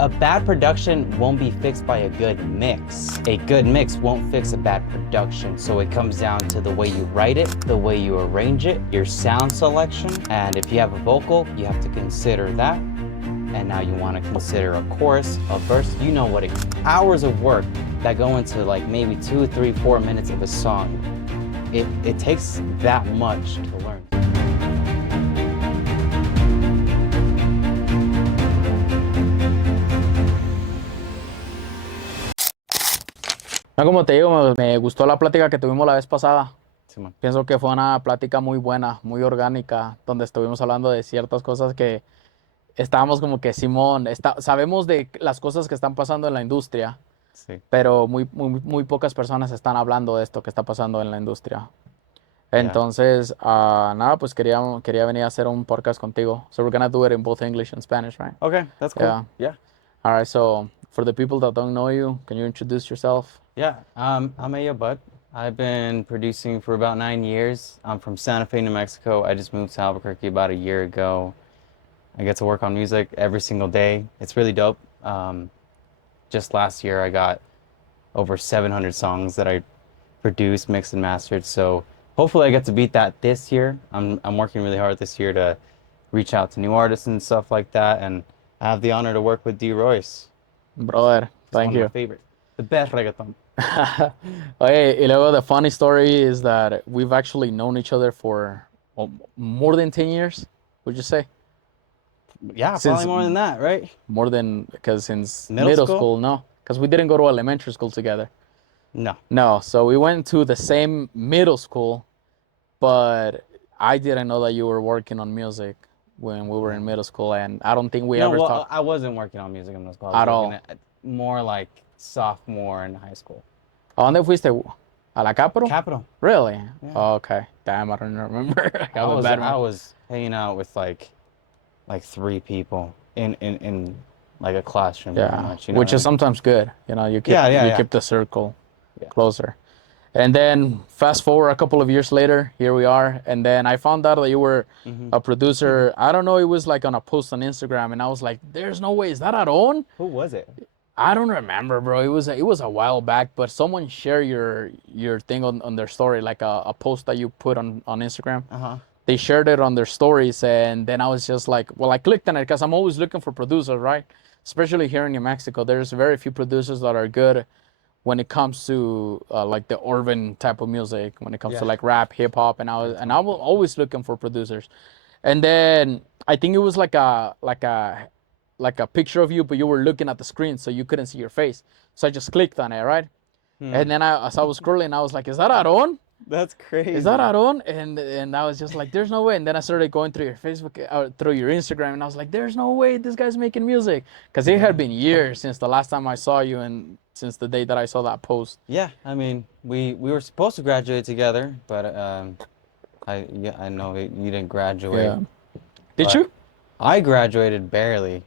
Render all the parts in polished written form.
A bad production won't be fixed by a good mix. A good mix won't fix a bad production. So it comes down to the way you write it, the way you arrange it, your sound selection. And if you have a vocal, you have to consider that. And now you want to consider a chorus, a verse. You know what hours of work that go into like maybe 2, 3, 4 minutes of a song. It takes that much to learn. No, como te digo, me gustó la plática que tuvimos la vez pasada. Sí, man. Pienso que fue una plática muy buena, muy orgánica, donde estuvimos hablando de ciertas cosas que estábamos como que, Simón, sabemos de las cosas que están pasando en la industria, Sí. pero muy pocas personas están hablando de esto que está pasando en la industria. Yeah. Entonces, nada, pues quería venir a hacer un podcast contigo. So we're gonna do it in both English and Spanish, right? Okay, that's cool. Yeah. Yeah. All right, so for the people that don't know you, can you introduce yourself? Yeah, I'm Ayobudd. I've been producing for about 9 years. I'm from Santa Fe, New Mexico. I just moved to Albuquerque about a year ago. I get to work on music every single day. It's really dope. Just last year, I got over 700 songs that I produced, mixed, and mastered. So hopefully, I get to beat that this year. I'm working really hard this year to reach out to new artists and stuff like that. And I have the honor to work with DiRoyce. Brother, It's thank one you. of my favorites. The best reggaeton. Oye, y luego the funny story is that we've actually known each other for more than 10 years, would you say? Yeah, Since- probably more than that, right? More than, because since Middle middle school? school, no. Because we didn't go to elementary school together. No. No, so we went to the same middle school, but I didn't know that you were working on music when we were in middle school, and I don't think we ever talked. I wasn't working on music in middle school. I was At all. working at more like sophomore in high school. ¿A dónde fuiste? ¿A la Capro? Capital. Really? Yeah. Oh, okay. Damn, I don't remember. I I have a was, bad I memory. was hanging out with like 3 people in like a classroom pretty Yeah, much, you know which what is I mean? sometimes good. You know, you keep Yeah. keep the circle Yeah. closer. And then fast forward a couple of years later, here we are. And then I found out that you were Mhm. a producer. I don't know, it was like on a post on Instagram, and I was like, "There's no way, is that Aaron?" Who was it? I don't remember, bro. It was a while back, but someone shared your thing on their story, like a post that you put on Instagram. Uh-huh. They shared it on their stories, and then I was just like, well, I clicked on it because I'm always looking for producers, right? Especially here in New Mexico, there's very few producers that are good when it comes to like the urban type of music, when it comes to Yeah. like rap, hip hop, and I was always looking for producers. And then I think it was like a picture of you, but you were looking at the screen, so you couldn't see your face. So I just clicked on it, right? And then as I was scrolling, I was like, "Is that Aaron? That's crazy. Is that Aaron?" And I was just like, "There's no way." And then I started going through your Facebook, through your Instagram, and I was like, "There's no way this guy's making music," because it had been years since the last time I saw you, and since the day that I saw that post. Yeah, I mean, we were supposed to graduate together, but I know you didn't graduate. Yeah. Did But you? I graduated barely.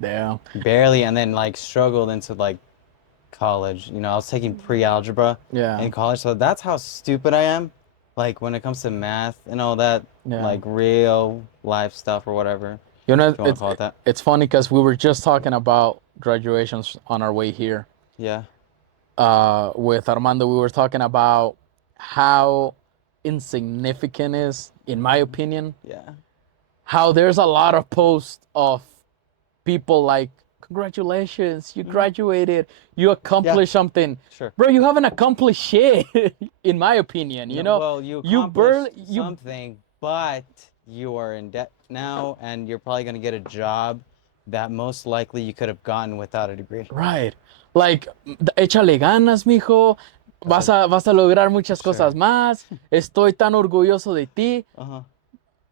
Damn. Barely, and then like struggled into like college. You know, I was taking pre-algebra Yeah. in college, so that's how stupid I am. Like when it comes to math and all that, Yeah. like real life stuff or whatever. You know, If you want to call it that. it's funny because we were just talking about graduations on our way here. Yeah. With Armando, we were talking about how insignificant is, in my opinion, Yeah. how there's a lot of posts of people like, "Congratulations, you graduated, you accomplished something." Sure. Bro, you haven't accomplished shit, in my opinion, you know? Well, you you accomplished you something, but you are in debt now, and you're probably gonna get a job that most likely you could have gotten without a degree. Right. Like, échale ganas, mijo. Vas a lograr muchas cosas más. Estoy tan orgulloso de ti. Uh-huh.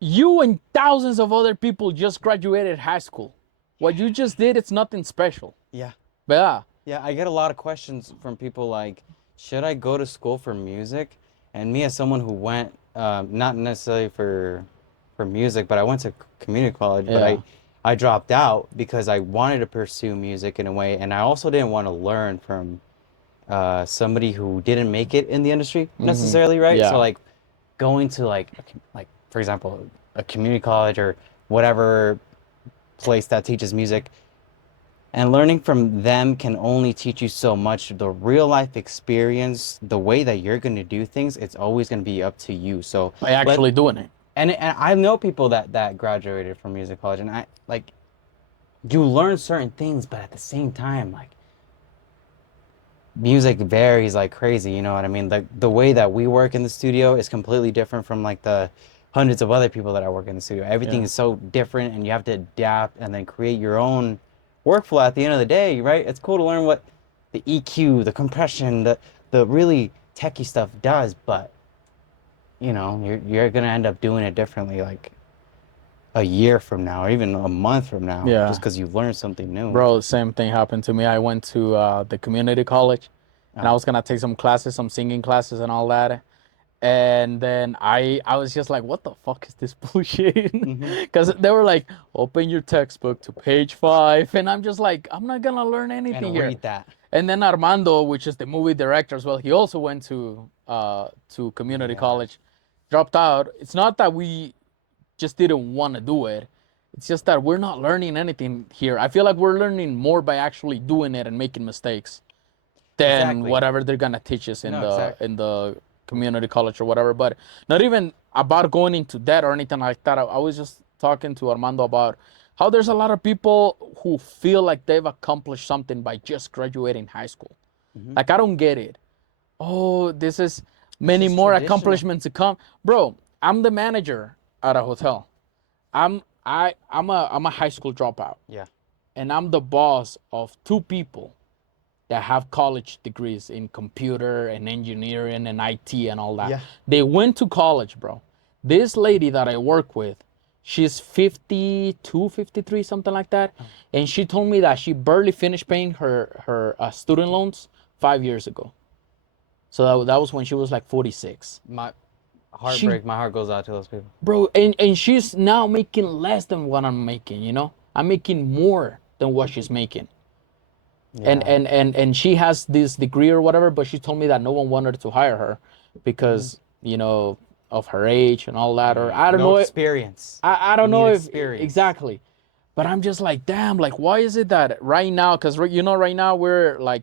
You and thousands of other people just graduated high school. What you just did, it's nothing special. Yeah. ¿Verdad? Yeah, I get a lot of questions from people like, should I go to school for music? And me as someone who went, not necessarily for music, but I went to community college, but Yeah. I dropped out because I wanted to pursue music in a way, and I also didn't want to learn from somebody who didn't make it in the industry necessarily, right? Yeah. So like going to like for example, a community college or whatever place that teaches music, And learning from them can only teach you so much. The real life experience, the way that you're going to do things, it's always going to be up to you. So By let actually doing it. and I know people that graduated from music college, and I like you learn certain things, but at the same time, like music varies like crazy, you know what I mean? The way that we work in the studio is completely different from like the hundreds of other people that I work in the studio. Everything Yeah. is so different and you have to adapt and then create your own workflow at the end of the day, right? It's cool to learn what the EQ, the compression, the really techie stuff does, but you know, you're gonna end up doing it differently like a year from now or even a month from now just Yeah. because you've learned something new. Bro, same thing happened to me. I went to the community college and I Oh. was gonna take some classes, some singing classes and all that. And then I was just like, what the fuck is this bullshit? Hmm. Because they were like, open your textbook to page 5. And I'm just like, I'm not gonna learn anything And here. read that. And then Armando, which is the movie director as well, he also went to community Yeah. college, dropped out. It's not that we just didn't want to do it. It's just that we're not learning anything here. I feel like we're learning more by actually doing it and making mistakes than Exactly. whatever they're gonna teach us No, exactly. in the community college or whatever. But not even about going into that or anything like that. I was just talking to Armando about how there's a lot of people who feel like they've accomplished something by just graduating high school. Hmm. Like I don't get it. Oh, this is It's many just more traditional. accomplishments to come. Bro, I'm the manager at a hotel. I'm a high school dropout Yeah. and I'm the boss of two people that have college degrees in computer and engineering and IT and all that. Yeah. They went to college, bro. This lady that I work with, she's 52, 53, something like that. And she told me that she barely finished paying her student loans 5 years ago. So that was when she was like 46. My She, heartbreak, my heart goes out to those people. bro, and she's now making less than what I'm making, you know? I'm making more than what she's making. and Yeah. and and and she has this degree or whatever, but she told me that no one wanted to hire her Hmm. because of her age and all that, or I don't No know experience. I You don't need know if experience. exactly. But I'm just like, damn, like why is it that right now, because right now we're like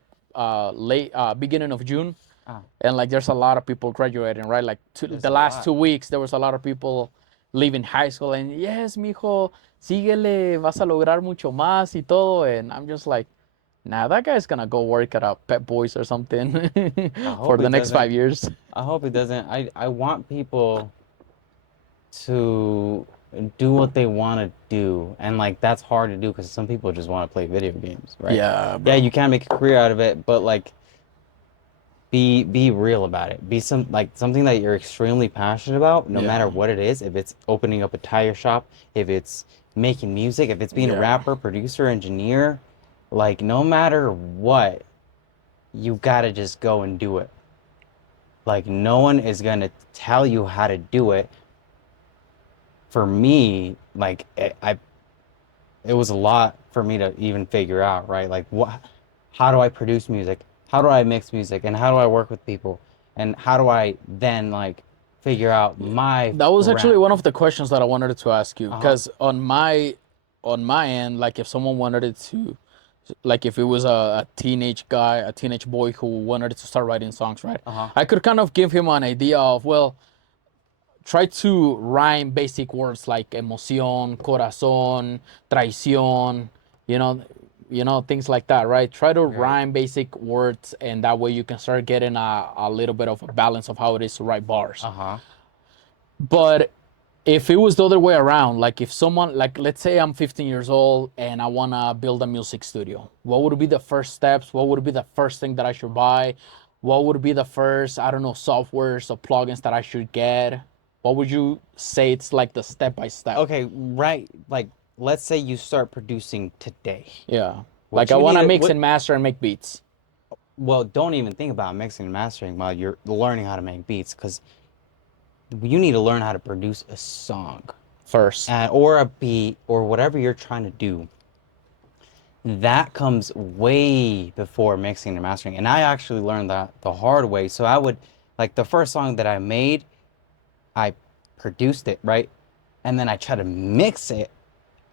late beginning of June, Ah, and like there's a lot of people graduating, right? Like there's the a last lot. 2 weeks there was a lot of people leaving high school, and yes, mijo, síguele, vas a lograr mucho más y todo. And I'm just like, nah, that guy's gonna go work at a Pet Boys or something I for hope the it next doesn't. 5 years. I hope it doesn't. I want people to do what they want to do. And like that's hard to do because some people just want to play video games, right? Yeah, Yeah, bro. you can make a career out of it, but like be real about it. Be something that you're extremely passionate about, no matter Yeah, what it is. If it's opening up a tire shop, if it's making music, if it's being a yeah. rapper, producer, engineer, like no matter what, you gotta just go and do it. Like no one is gonna tell you how to do it. For me, like it was a lot for me to even figure out, right? Like how do I produce music? How do I mix music? And how do I work with people? And how do I then like figure out my That was actually one brand? of the questions that I wanted to ask you, Uh-huh. because on my end, like if someone wanted it to, like if it was a teenage guy, a teenage boy who wanted to start writing songs, right? Uh-huh. I could kind of give him an idea of, well, try to rhyme basic words like emoción, corazón, traición, you know, things like that, right? Try to Right. rhyme basic words, and that way you can start getting a little bit of a balance of how it is to write bars. Uh-huh. But if it was the other way around, like if someone, like let's say I'm 15 years old and I wanna build a music studio, what would be the first steps? What would be the first thing that I should buy? What would be the first, I don't know, softwares or plugins that I should get? What would you say it's like the step by step? Okay, right. Like let's say you start producing today. Yeah. Like What I you need wanna to mix what and master and make beats well, don't even think about mixing and mastering while you're learning how to make beats because you need to learn how to produce a song first. or a beat or whatever you're trying to do. That comes way before mixing and mastering. And I actually learned that the hard way. So I would, like, the first song that I made, I produced it, right? And then I try to mix it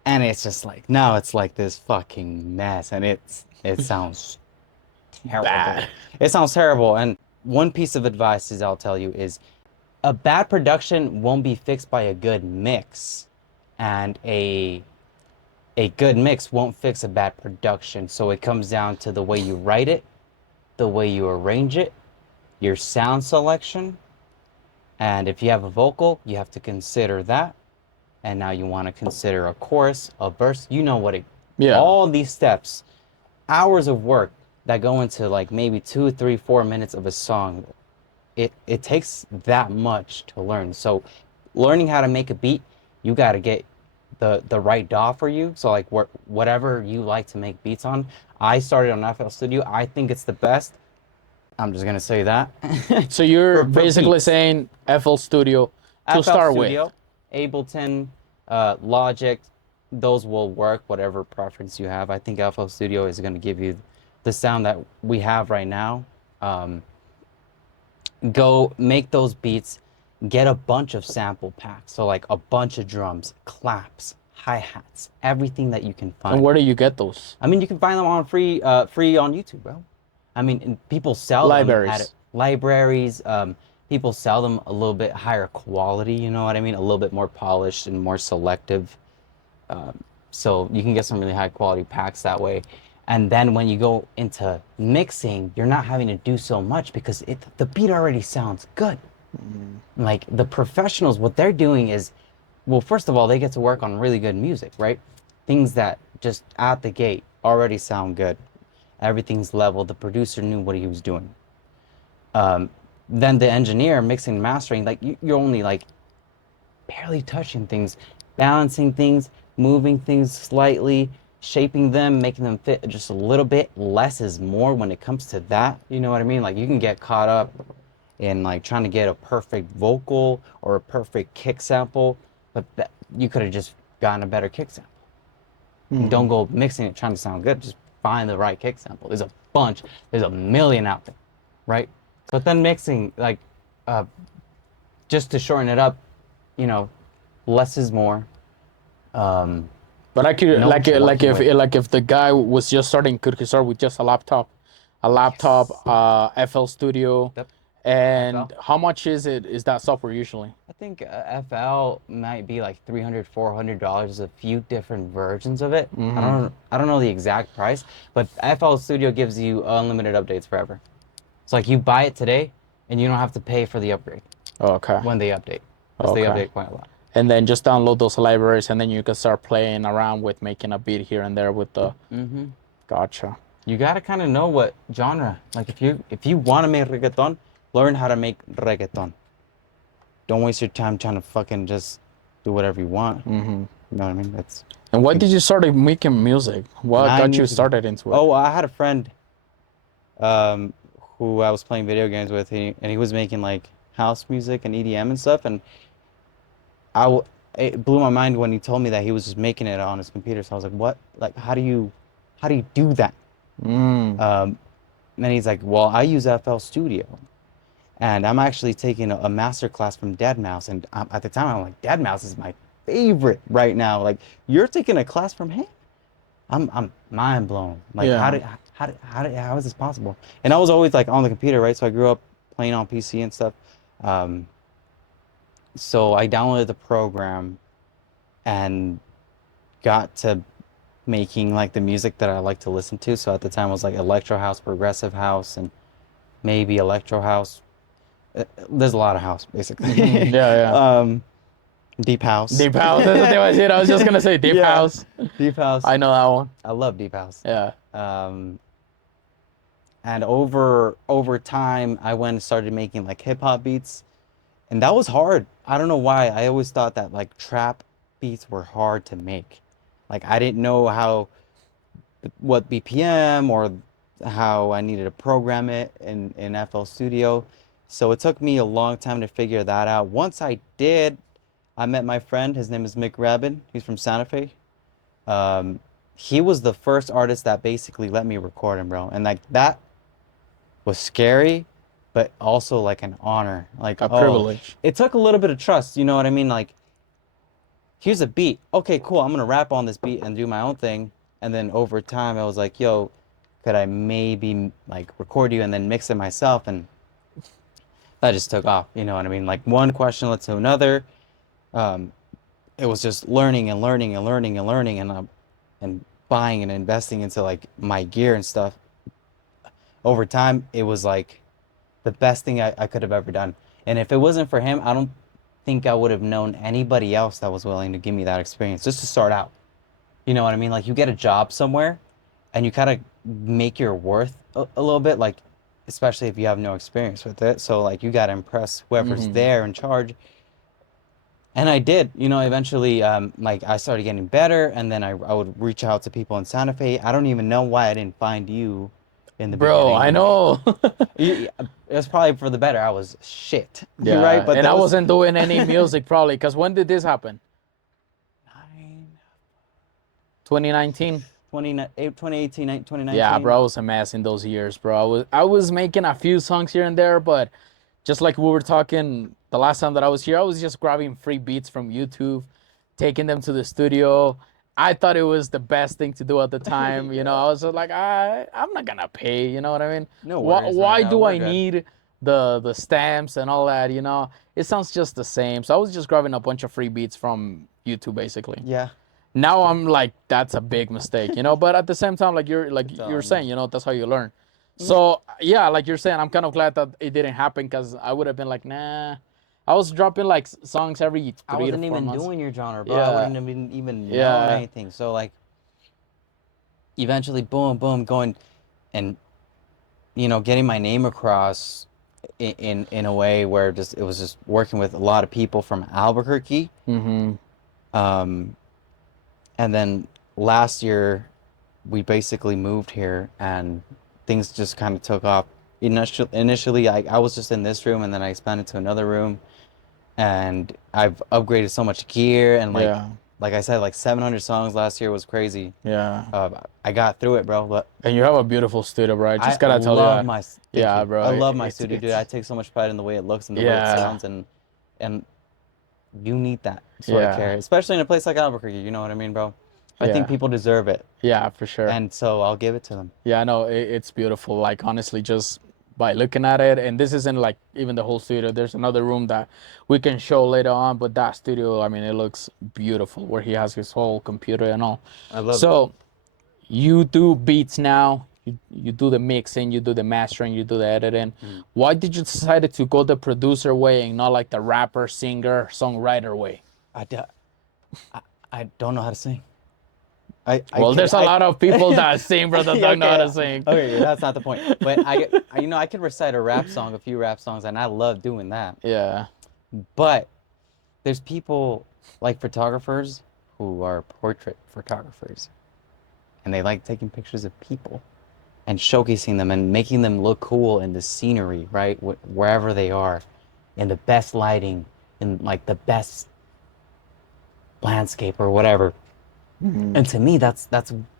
And it's just like now it's like this fucking mess, and it sounds terrible. Bad. It sounds terrible. And one piece of advice is I'll tell you is a bad production won't be fixed by a good mix, and a good mix won't fix a bad production. So it comes down to the way you write it, the way you arrange it, your sound selection, and if you have a vocal, you have to consider that. And now you want to consider a chorus, a verse. You know what it, Yeah. all these steps, hours of work that go into like maybe 2, 3, 4 minutes of a song. It takes that much to learn. So learning how to make a beat, you got to get the right DAW for you. So like whatever you like to make beats on. I started on FL Studio. I think it's the best. I'm just gonna say that. So you're For basically beats. saying FL Studio to FL start with. Studio, Ableton, Logic, those will work, whatever preference you have. I think FL Studio is going to give you the sound that we have right now. Um, Go make those beats, get a bunch of sample packs. So like a bunch of drums, claps, hi-hats, everything that you can And find. where do you get those? I mean, you can find them on free on YouTube, bro. I mean, and people sell them at Libraries. libraries. People sell them a little bit higher quality. You know what I mean? A little bit more polished and more selective. So you can get some really high quality packs that way. And then when you go into mixing, you're not having to do so much because the beat already sounds good. Like the professionals, what they're doing is, well, first of all, they get to work on really good music, right? Things that just out the gate already sound good. Everything's level. The producer knew what he was doing. Then the engineer mixing and mastering, like you're only like barely touching things, balancing things, moving things slightly, shaping them, making them fit just a little bit. Less is more when it comes to that. You know what I mean? Like you can get caught up in like trying to get a perfect vocal or a perfect kick sample, but you could have just gotten a better kick sample. Don't go mixing it trying to sound good. Just find the right kick sample. There's a bunch. There's a million out there, right? But then mixing, like, uh, just to shorten it up, you know, less is more. But I could Know what you're working with. like if the guy was just starting, could he start with just a laptop, Yes. FL Studio, Yep. and FL. how much is it? Is that software usually? I think FL might be like $300, $400. There's a few different versions of it. I don't know the exact price, but FL Studio gives you unlimited updates forever. It's like you buy it today and you don't have to pay for the upgrade Okay, when they update, because they okay. update quite a lot. And then just download those libraries, and then you can start playing around with making a beat here and there with the. Gotcha. You gotta kind of know what genre. Like if you want to make reggaeton, learn how to make reggaeton. Don't waste your time trying to fucking just do whatever you want. You know what I mean? That's And why did you start making music? What got you 9 years ago. started into it? Oh, I had a friend um, who I was playing video games with, and he was making like house music and EDM and stuff, and it blew my mind when he told me that he was just making it on his computer. So I was like, what? Like, how do you do that? Um, and then he's like, well, I use FL Studio. And I'm actually taking a master class from Deadmau5. And at the time, I'm like, Deadmau5 is my favorite right now. Like, you're taking a class from him? I'm mind blown. Like, Yeah. how is this possible? And I was always like on the computer, right? So I grew up playing on PC and stuff. Um, so I downloaded the program and got to making like the music that I like to listen to. So at the time, it was like electro house, progressive house, and maybe electro house. There's a lot of house basically. Yeah, yeah. Deep house. Deep house. That's what I said. I was just gonna say deep Yeah, house. deep house. I know that one. I love deep house. Yeah. And over time, I went and started making like hip hop beats, and that was hard. I don't know why. I always thought that like trap beats were hard to make. Like I didn't know what BPM or how I needed to program it in FL Studio. So it took me a long time to figure that out. Once I did, I met my friend. His name is Mick Rabin. He's from Santa Fe. Um, he was the first artist that basically let me record him, bro. And like that was scary, but also like an honor. Like, A oh, privilege. it took a little bit of trust. You know what I mean? Like here's a beat. Okay, cool. I'm gonna rap on this beat and do my own thing. And then over time, I was like, yo, could I maybe like record you and then mix it myself? And that just took off. You know what I mean? Like one question led to another. Um, it was just learning and learning and learning and learning and buying and investing into like my gear and stuff. Over time, it was like the best thing I could have ever done. And if it wasn't for him, I don't think I would have known anybody else that was willing to give me that experience just to start out. You know what I mean? Like you get a job somewhere and you kind of make your worth a little bit, like especially if you have no experience with it. So like you got to impress whoever's Mm-hmm. there in charge. And I did, you know, eventually, like I started getting better, and then I would reach out to people in Santa Fe. I don't even know why I didn't find you in the Bro, I beginning. know. It was probably for the better. I was shit. You're right, Yeah, but and that I was wasn't doing any music probably because when did this happen? nine, 2019. 2018, Yeah, 2019. bro, I was a mess in those years, bro. I was making a few songs here and there, but just like we were talking the last time that I was here, I was just grabbing free beats from YouTube, taking them to the studio. I thought it was the best thing to do at the time. You know, Yeah. I was like, I'm not gonna pay. You know what I mean? No Why, worries, man. why No, do we're I good. need the stamps and all that? You know, it sounds just the same. So I was just grabbing a bunch of free beats from YouTube, basically. Yeah. Now I'm like, that's a big mistake, you know. But at the same time, like It's you're all saying, good. you know, that's how you learn. Mhm. So yeah, like you're saying, I'm kind of glad that it didn't happen because I would have been like, nah. I was dropping like songs every I 3 to 4 wasn't even months. doing your genre, bro. I Yeah, wouldn't have even known yeah. anything. So like eventually, boom, boom, going and getting my name across in a way where just it was just working with a lot of people from Albuquerque. Mm-hmm. Um, and then last year we basically moved here and things just kind of took off. Initially, I was just in this room and then I expanded to another room and I've upgraded so much gear and Yeah, like I said, like 700 songs last year was crazy. yeah. I got through it, bro, but And you have a beautiful studio, bro. I just I gotta tell you love that. my, thank Yeah, you. bro. I love my It's studio, dude. I it's take so much pride in the way it looks and the way it yeah, sounds and you need that sort of yeah, care, especially in a place like Albuquerque, you know what I mean, bro? I think yeah, people deserve it, yeah, for sure. and so I'll give it to them. Yeah, no, it's beautiful. Like honestly, just by looking at it, and this isn't like even the whole studio. There's another room that we can show later on, but that studio, I mean, it looks beautiful where he has his whole computer and all. I love it. So you do beats now. You do the mixing, you do the mastering, you do the editing. Mm. Why did you decide to go the producer way and not like the rapper, singer, songwriter way? I, do, I, I don't know how to sing. Well, there's a lot of people that sing, but that don't know how Okay, to sing. okay, that's not the point. But I can recite a rap song, a few rap songs, and I love doing that. Yeah. But there's people like photographers who are portrait photographers, and they like taking pictures of people and showcasing them and making them look cool in the scenery, right? Wherever they are, in the best lighting, in like the best landscape or whatever. Mhm. And to me, that's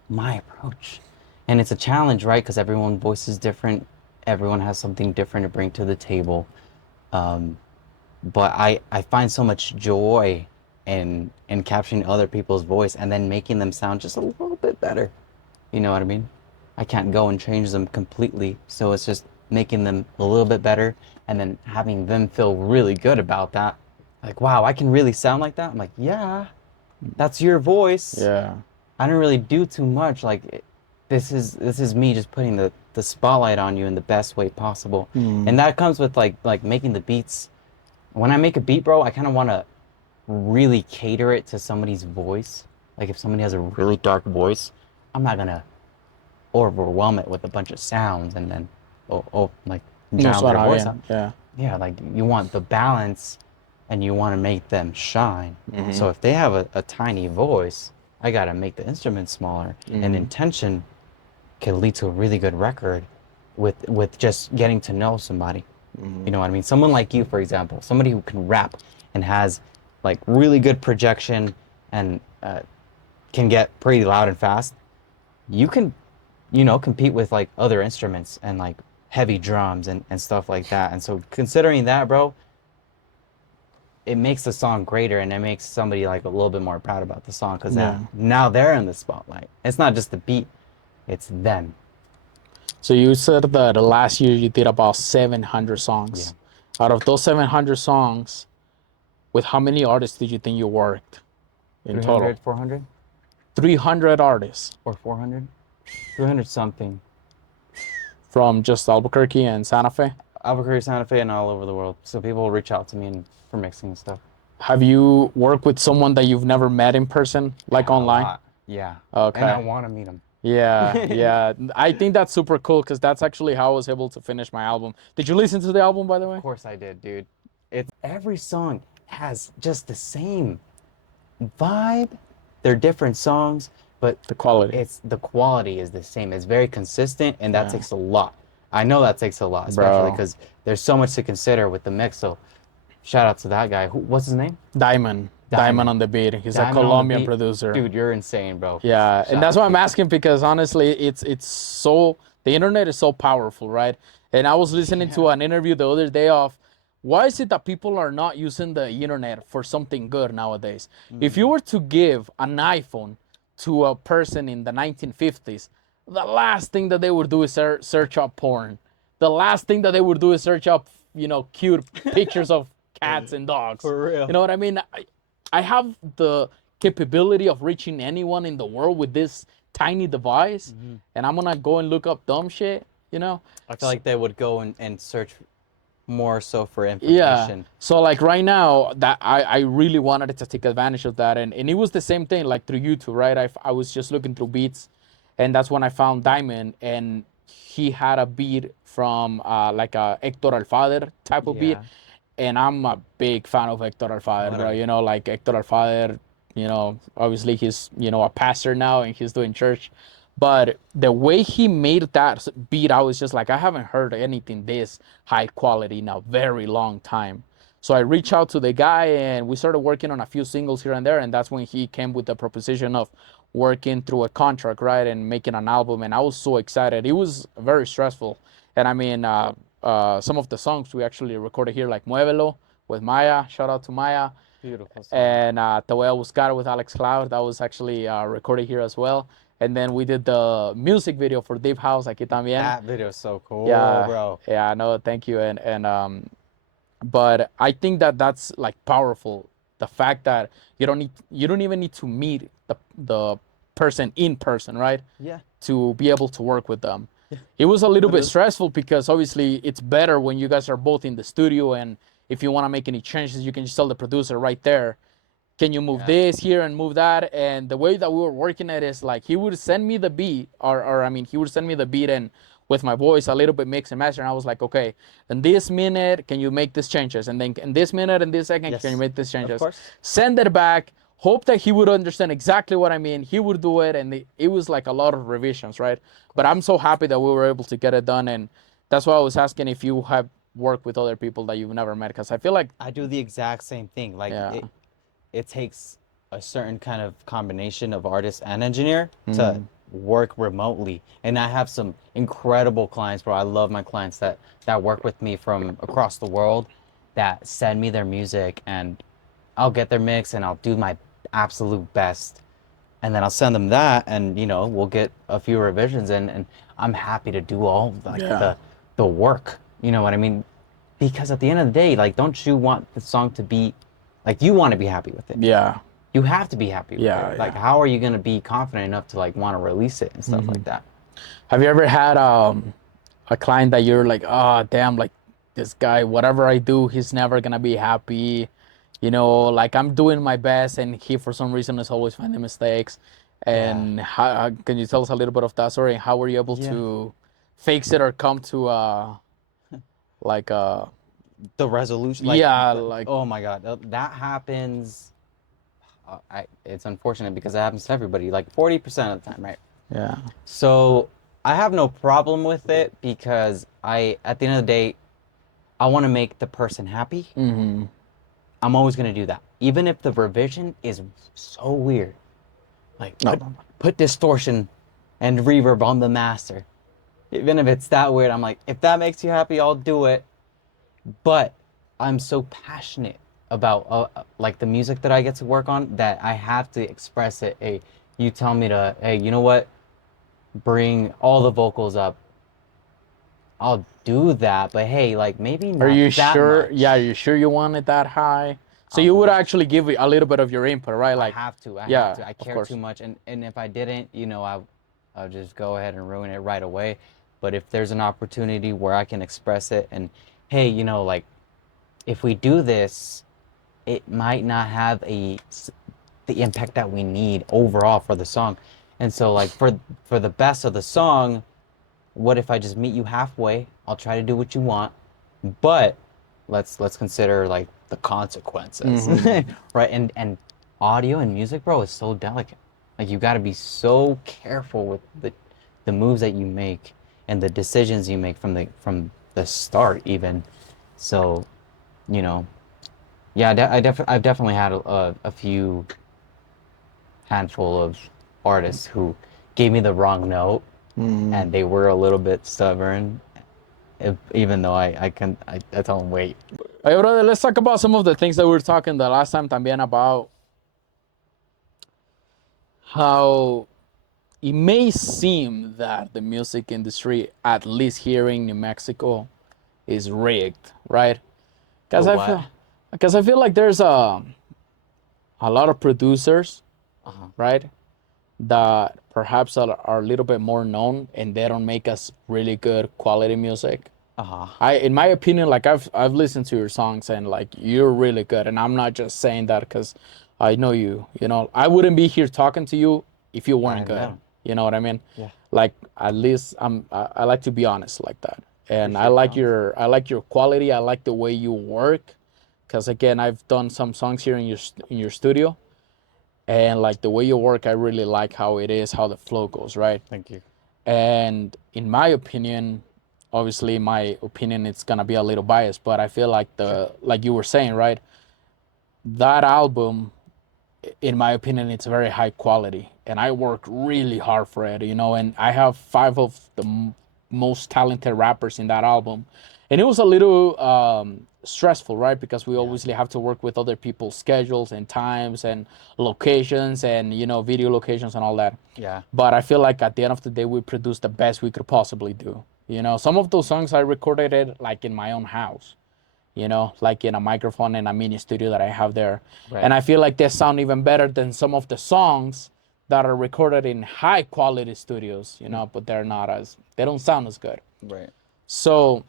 my approach. And it's a challenge, right? Because everyone's voice is different. Everyone has something different to bring to the table. Um, but I find so much joy in capturing other people's voice and then making them sound just a little bit better. You know what I mean? I can't go and change them completely, so it's just making them a little bit better and then having them feel really good about that. Like, wow, I can really sound like that. I'm like, yeah, that's your voice. Yeah. I don't really do too much. Like, this is me just putting the spotlight on you in the best way possible, Mm. and that comes with like making the beats. When I make a beat, bro, I kind of want to really cater it to somebody's voice. Like, if somebody has a really dark voice, I'm not gonna overwhelm it with a bunch of sounds and then like No drown their suena voice out. bien. Yeah. Yeah, like you want the balance and you want to make them shine. Mm-hmm. So if they have a tiny voice, I gotta make the instrument smaller. And Mm-hmm. intention can lead to a really good record with just getting to know somebody. Mm-hmm. You know what I mean? Someone like you, for example, somebody who can rap and has like really good projection and can get pretty loud and fast. You can compete with like other instruments and like heavy drums and stuff like that. And so considering that, bro, it makes the song greater, and it makes somebody like a little bit more proud about the song because Yeah. now they're in the spotlight. It's not just the beat, it's them. So you said that last year you did about 700 Yeah. songs. Out of those 700 songs, with how many artists did you think you worked in total? 300, 400, 300 artists or 400? 300 something. from just Albuquerque and Santa Fe. Albuquerque, Santa Fe, and all over the world. So people will reach out to me for mixing and stuff. Have you worked with someone that you've never met in person, like Yeah, a online? lot. Yeah. And I Okay. want to meet them. Yeah, yeah. I think that's super cool because that's actually how I was able to finish my album. Did you listen to the album, by the way? Of course I did, dude. It's every song has just the same vibe. They're different songs, but The quality. it's the quality is the same. It's very consistent, and that Yeah. takes a lot. I know that takes a lot, especially Bro. because there's so much to consider with the mix. So, shout out to that guy. What's his name? Diamond. Diamond on the beat. He's a Diamond on the Colombian beat. producer. Dude, you're insane, bro. Yeah, Shout and that's out why I'm to you. asking because honestly, it's so the internet is so powerful, right? And I was listening to an interview the other day of why is it that people are not using the internet for something good nowadays? If you were to give an iPhone to a person in the 1950s, the last thing that they would do is search up porn. The last thing that they would do is search up, cute pictures of cats and dogs. For real. You know what I mean? I have the capability of reaching anyone in the world with this tiny device, and I'm gonna go and look up dumb shit, you know? I feel like they would go and search more so for Yeah. information. So like right now that I really wanted to take advantage of that, and it was the same thing like through YouTube, right? I was just looking through beats, and that's when I found Diamond, and he had a beat from like a Hector Alfader type of beat, Yeah. and I'm a big fan of Hector Alfader, bro. What You know, like Hector Alfader, obviously he's, a pastor now and he's doing church. But the way he made that beat, I was just like, I haven't heard anything this high quality in a very long time. So I reached out to the guy and we started working on a few singles here and there. And that's when he came with the proposition of working through a contract, right? And making an album. And I was so excited. It was very stressful. And I mean, some of the songs we actually recorded here, like Muévelo with Maya. Shout out to Maya. Beautiful song. And Te Voy a Buscar with Alex Cloud. That was actually recorded here as well. And then we did the music video for Deep House aquí también. That video is so cool, Yeah, bro. yeah, no, thank you. But I think that that's like powerful. The fact that you don't even need to meet the person in person, right? Yeah. To be able to work with them. It was a little bit stressful because obviously it's better when you guys are both in the studio, and if you want to make any changes, you can just tell the producer right there, can you move this here and move that? And the way that we were working it is like he would send me the beat, or I mean, he would send me the beat and with my voice a little bit mix and master, and I was like, okay, in this minute, can you make these changes? And then in this minute and this second, Yes. can you make these changes? Of course. Send it back. Hope that he would understand exactly what I mean. He would do it, and it was like a lot of revisions, right? But I'm so happy that we were able to get it done, and that's why I was asking if you have worked with other people that you've never met, because I feel like I do the exact same thing. Like Yeah. it takes a certain kind of combination of artist and engineer to work remotely. And I have some incredible clients, bro. I love my clients that work with me from across the world that send me their music, and I'll get their mix and I'll do my absolute best. And then I'll send them that, and we'll get a few revisions in, and I'm happy to do all like Yeah. the work. You know what I mean? Because at the end of the day, like, don't you want the song to be like, you want to be happy with it? yeah. You have to be happy with Yeah, it. Like, yeah. how are you gonna be confident enough to like want to release it and stuff like that? Have you ever had a client that you're like, oh damn, like this guy, whatever I do, he's never gonna be happy. Like I'm doing my best, and he for some reason is always finding mistakes. And how can you tell us a little bit of that story? How were you able to fix it or come to like The resolution, oh my God, that happens. It's unfortunate because it happens to everybody, like 40% of the time, right? yeah. So I have no problem with it because at the end of the day, I want to make the person happy. Mm-hmm. I'm always gonna do that, even if the revision is so weird. Like, put distortion and reverb on the master. Even if it's that weird, I'm like, if that makes you happy, I'll do it. But I'm so passionate about like the music that I get to work on, that I have to express it. Hey, you tell me to, hey, you know what? Bring all the vocals up. I'll do that, but hey, like maybe Are not you that sure? Yeah, are much. you sure you want it that high? So you would actually give a little bit of your input, right? I Like, have to. I have yeah, to. I of care too course. much, and if I didn't, I'll just go ahead and ruin it right away. But if there's an opportunity where I can express it, and hey, like if we do this, it might not have the impact that we need overall for the song. And so like for the best of the song, what if I just meet you halfway? I'll try to do what you want, but let's consider like the consequences. Right? And audio and music, bro, is so delicate. Like you got to be so careful with the moves that you make and the decisions you make from the start even. So, you know, yeah, I've definitely had a few handful of artists who gave me the wrong note, and they were a little bit stubborn, even though I tell them wait. Hey, brother, let's talk about some of the things that we were talking the last time también about how it may seem that the music industry, at least here in New Mexico, is rigged, right? The Because I what? feel, because I feel like there's a lot of producers, Uh-huh. right, that perhaps are a little bit more known and they don't make us really good quality music. Uh-huh. In my opinion, like I've listened to your songs and like you're really good, and I'm not just saying that because I know you. You know, I wouldn't be here talking to you if you If I weren't hadn't met good. him. You know what I mean? Yeah. Like at least I like to be honest like that, and Appreciate the honesty. I like your quality. I like the way you work, because again, I've done some songs here in your studio, and like the way you work, I really like how it is, how the flow goes, right? Thank you. And in my opinion, obviously my opinion it's gonna be a little biased, but I feel like Sure. like you were saying, right? That album, in my opinion, it's very high quality, and I worked really hard for it, and I have five of the most talented rappers in that album, and it was a little stressful, right? Because we Yeah. obviously have to work with other people's schedules and times and locations and video locations and all that. Yeah. But I feel like at the end of the day, we produced the best we could possibly do. Some of those songs I recorded it like in my own house, like in a microphone in a mini studio that I have there. Right. And I feel like they sound even better than some of the songs that are recorded in high quality studios, but they don't sound as good. Right. So,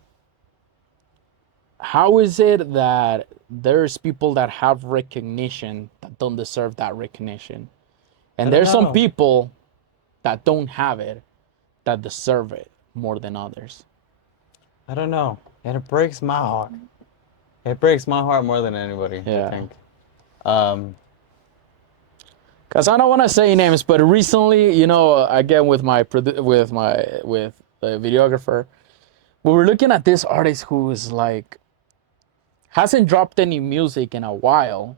how is it that there's people that have recognition that don't deserve that recognition? I And don't there's some know. people that don't have it that deserve it more than others. I don't know. It breaks my heart. It breaks my heart more than anybody, I Yeah. think. Um, Cause I don't want to say names, but recently, again with with the videographer, we were looking at this artist who is like hasn't dropped any music in a while,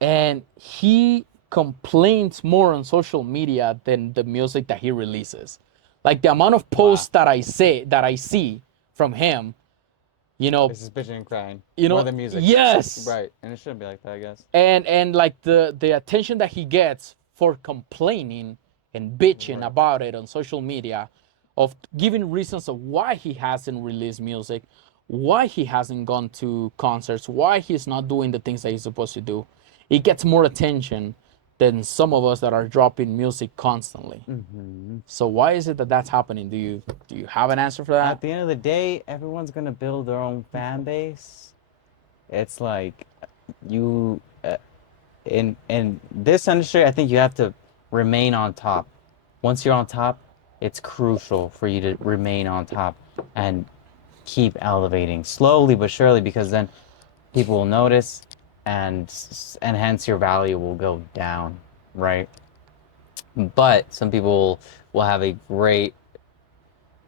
and he complains more on social media than the music that he releases. Like the amount of wow. posts that I see from him, you know, It's just bitching and crying. you More know, than music. yes, Right. And it shouldn't be like that, I guess. and like the attention that he gets for complaining and bitching Right. about it on social media, of giving reasons of why he hasn't released music, why he hasn't gone to concerts, why he's not doing the things that he's supposed to do, it gets more attention than some of us that are dropping music constantly. So why is it that that's happening? Do you have an answer for that? At the end of the day, everyone's gonna build their own fan base. It's like you in this industry, I think you have to remain on top. Once you're on top, it's crucial for you to remain on top and keep elevating slowly but surely, because then people will notice, and hence your value will go down, right? But some people will have a great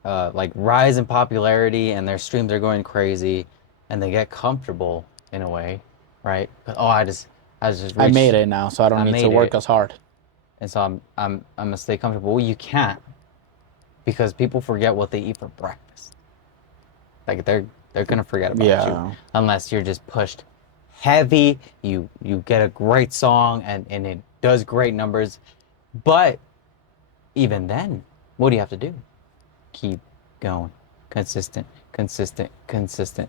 like rise in popularity, and their streams are going crazy, and they get comfortable in a way, right? Oh, I just I made reached, it now, so I don't I need to made work it, as hard. and so I'm gonna stay comfortable. Well, you can't, because people forget what they eat for breakfast. Like they're gonna forget about you Yeah. unless you're just pushed heavy. You get a great song and it does great numbers. But even then, what do you have to do? Keep going. Consistent, consistent, consistent.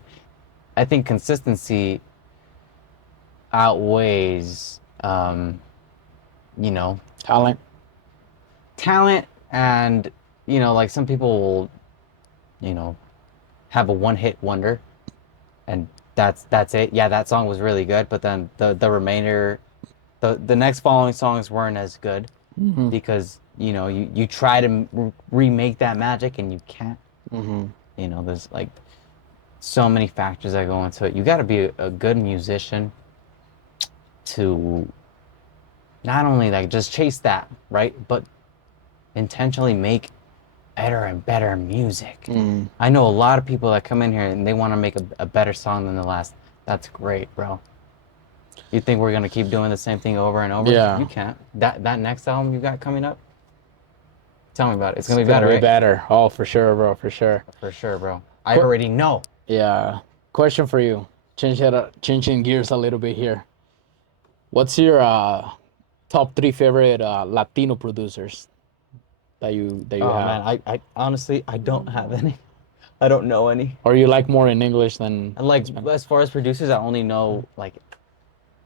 I think consistency outweighs, you know, Talent. talent and, like some people will, you know, have a one-hit wonder and that's it. Yeah, that song was really good, but then the remainder, the next following songs weren't as good Mm-hmm. because, you try to remake that magic and you can't. Mm-hmm. There's like so many factors that go into it. You got to be a good musician to not only like just chase that, right? But intentionally make better and better music. Mm-hmm. I know a lot of people that come in here and they want to make a better song than the last. That's great, bro. You think we're gonna keep doing the same thing over and over? Yeah. You can't. That next album you got coming up, tell me about it. It's It's gonna be gonna better, be right? better. Oh, for sure, bro. For sure. For sure, bro. I Qu- already know. yeah. Question for you. Changing gears a little bit here. What's your top three favorite Latino producers that you Oh have? man, I honestly I don't have any. I don't know any. Or you like more in English than And like Spanish? as far as producers, I only know like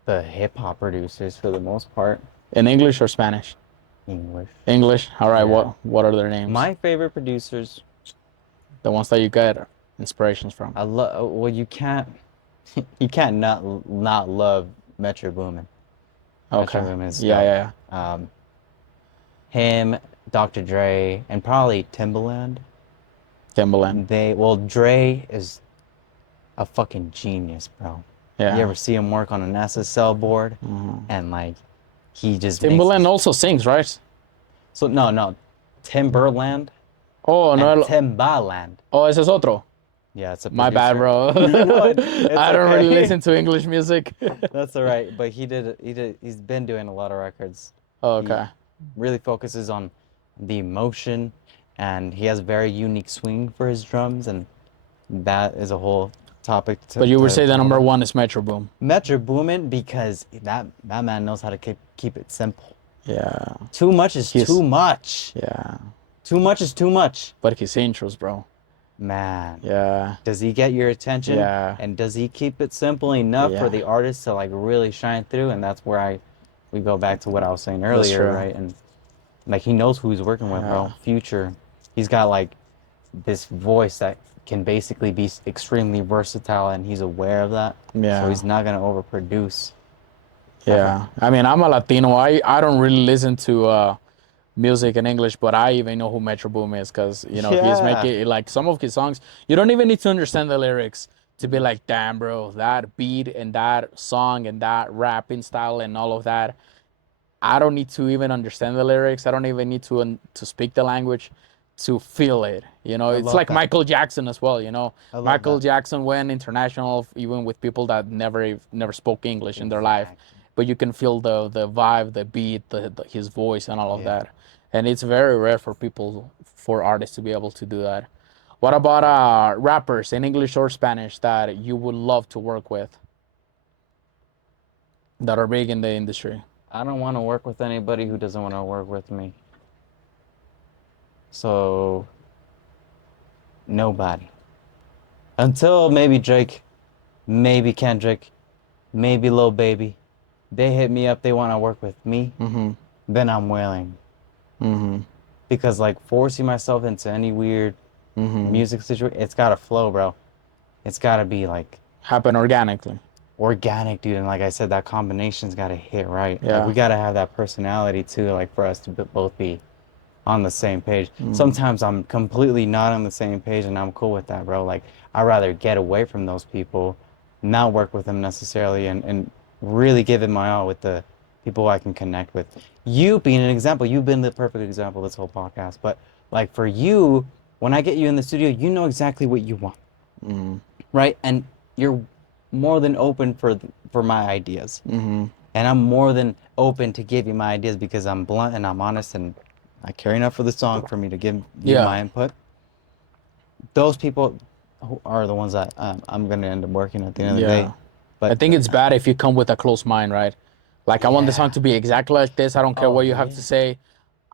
the hip hop producers for the most part. In English or Spanish? English. English. All right. Yeah. What are their names? My favorite producers, The ones that you get inspirations from. I love. Well, you can't, you can't not love Metro Boomin. Okay. Metro Boomin is Yeah, dope. yeah, Him, Dr. Dre, and probably Timbaland. yeah. Timbaland. Dre is a fucking genius, bro. Yeah. You ever see him work on an SSL board? Mhm. And like, he just Timbaland makes. also sings, right? So no, Timberland Oh, and no. Timbaland. Oh, ese es otro. Yeah, it's a My bad, producer. bro. No, it's I don't really okay. listen to English music. That's all right. But he's been doing a lot of records. Oh, He okay. really focuses on the emotion and he has very unique swing for his drums and that is a whole topic But you would to say the talk number about. one is Metro Boom. Metro Boomin because that man knows how to keep it simple. Yeah. Too much is He's- too much. Yeah. Too much is too much. But his intros, bro. Man. Yeah. Does he get your attention? Yeah. And does he keep it simple enough for Yeah. the artist to like really shine through? And that's where we go back to what I was saying earlier, true. right? And like he knows who he's working with, bro. Yeah. Future. He's got like this voice that can basically be extremely versatile and he's aware of that. Yeah. So he's not gonna overproduce. Yeah. I mean, I'm a Latino. I don't really listen to music in English, but I even know who Metro Boom is because, he's Yeah. making, like, some of his songs, you don't even need to understand the lyrics to be like, damn, bro, that beat and that song and that rapping style and all of that. I don't need to even understand the lyrics. I don't even need to speak the language to feel it. It's love like that. Michael Jackson as well. I love Michael that. Jackson went international even with people that never spoke English in their life, Exactly. but you can feel the vibe, the beat, his voice, and all of Yeah. that. And it's very rare for artists to be able to do that. What about rappers in English or Spanish that you would love to work with that are big in the industry? I don't want to work with anybody who doesn't want to work with me. So nobody. Until maybe Drake, maybe Kendrick, maybe Lil Baby. They hit me up, they want to work with me, Mm-hmm. then I'm willing. Mm-hmm. Because like forcing myself into any weird Mm-hmm. music situation, it's gotta flow, bro. It's gotta be like Happen organically. organic, dude. And like I said, that combination's gotta hit right. Yeah. Like we gotta have that personality too, like for us to both be on the same page. Sometimes I'm completely not on the same page and I'm cool with that, bro. Like I'd rather get away from those people, not work with them necessarily and really give it my all with the people I can connect with. You being an example, you've been the perfect example this whole podcast. But like for you, when I get you in the studio, you know exactly what you want, right? And you're more than open for my ideas. Mm-hmm. And I'm more than open to give you my ideas because I'm blunt and I'm honest and I care enough for the song for me to give you Yeah. my input. Those people who are the ones that I'm going to end up working at the end of the Yeah. day. I think it's bad if you come with a closed mind, right? Like I want the song Yeah. to be exactly like this. I don't care Oh what you have yeah. to say.